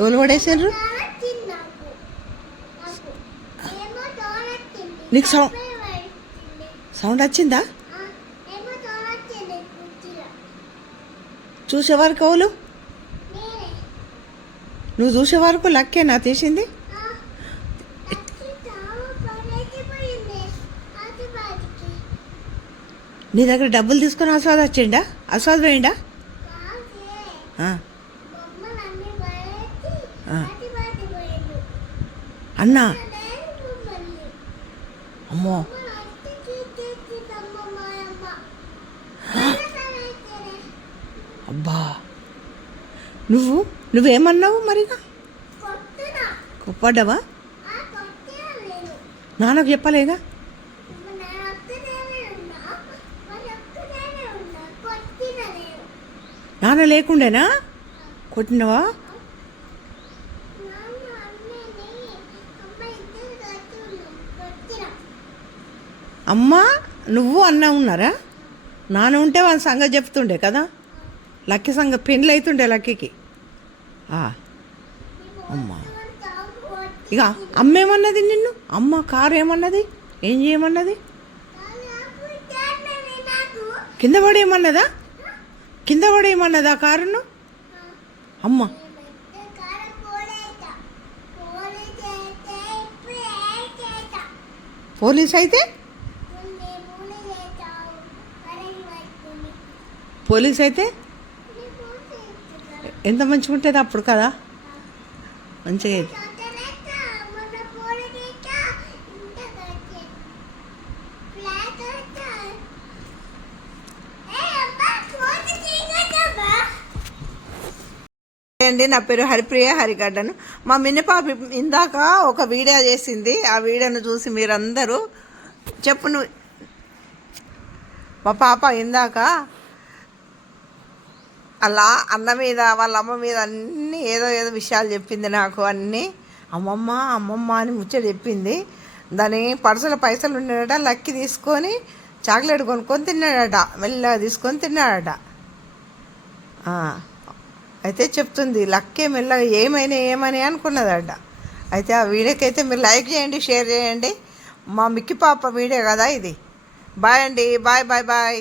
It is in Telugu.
ఎవరు పడేసారు? నీకు సౌండ్ వచ్చిందా? చూసే వరకు ఎవరు? నువ్వు చూసే వరకు లక్కేనా తీసింది? నీ దగ్గర డబ్బులు తీసుకొని ఆస్వాద్ వచ్చిండా? ఆస్వాద్ పోయిండా? అన్నా అమ్మో, అబ్బా, నువ్వేమన్నావు మరిగా? పడ్డావా? నాన్నకు చెప్పలేదా? నాన్న లేకుండేనా కొట్టినవా? అమ్మ నువ్వు అన్న ఉన్నారా? నాన్న ఉంటే వాళ్ళ సంగతి చెప్తుండే కదా. లక్కీ సంగతి పెళ్ళి అవుతుండే లక్కీకి. అమ్మ ఇక అమ్మ ఏమన్నది నిన్ను? అమ్మ కారు ఏమన్నది? ఏం చేయమన్నది? కింద పడేయమన్నదా? కింద పడేయమన్నదా కారును? అమ్మ పోలీస్ అయితే ఎంత మంచిగా ఉంటుంది అప్పుడు కదా. మంచిగా అండి. నా పేరు హరిప్రియ హరిగడ్డను. మా మిన్నపాప ఇందాక ఒక వీడియో చేసింది. ఆ వీడియోను చూసి మీరందరూ నువ్వు మా పాప ఇందాక అలా అన్న మీద వాళ్ళ అమ్మ మీద అన్నీ ఏదో విషయాలు చెప్పింది నాకు. అన్నీ అమ్మమ్మ అని ముచ్చట చెప్పింది. దాని పర్సులో పైసలు ఉన్నాడట. లక్కీ తీసుకొని చాక్లెట్ కొనుక్కొని తిన్నాడట. మెల్లగా తీసుకొని తిన్నాడట. అయితే చెప్తుంది లక్కే మెల్లగా ఏమని అనుకున్నదట. అయితే ఆ వీడియోకి అయితే మీరు లైక్ చేయండి, షేర్ చేయండి. మా మిక్కి పాప వీడియో కదా ఇది. బాయ్ అండి. బాయ్.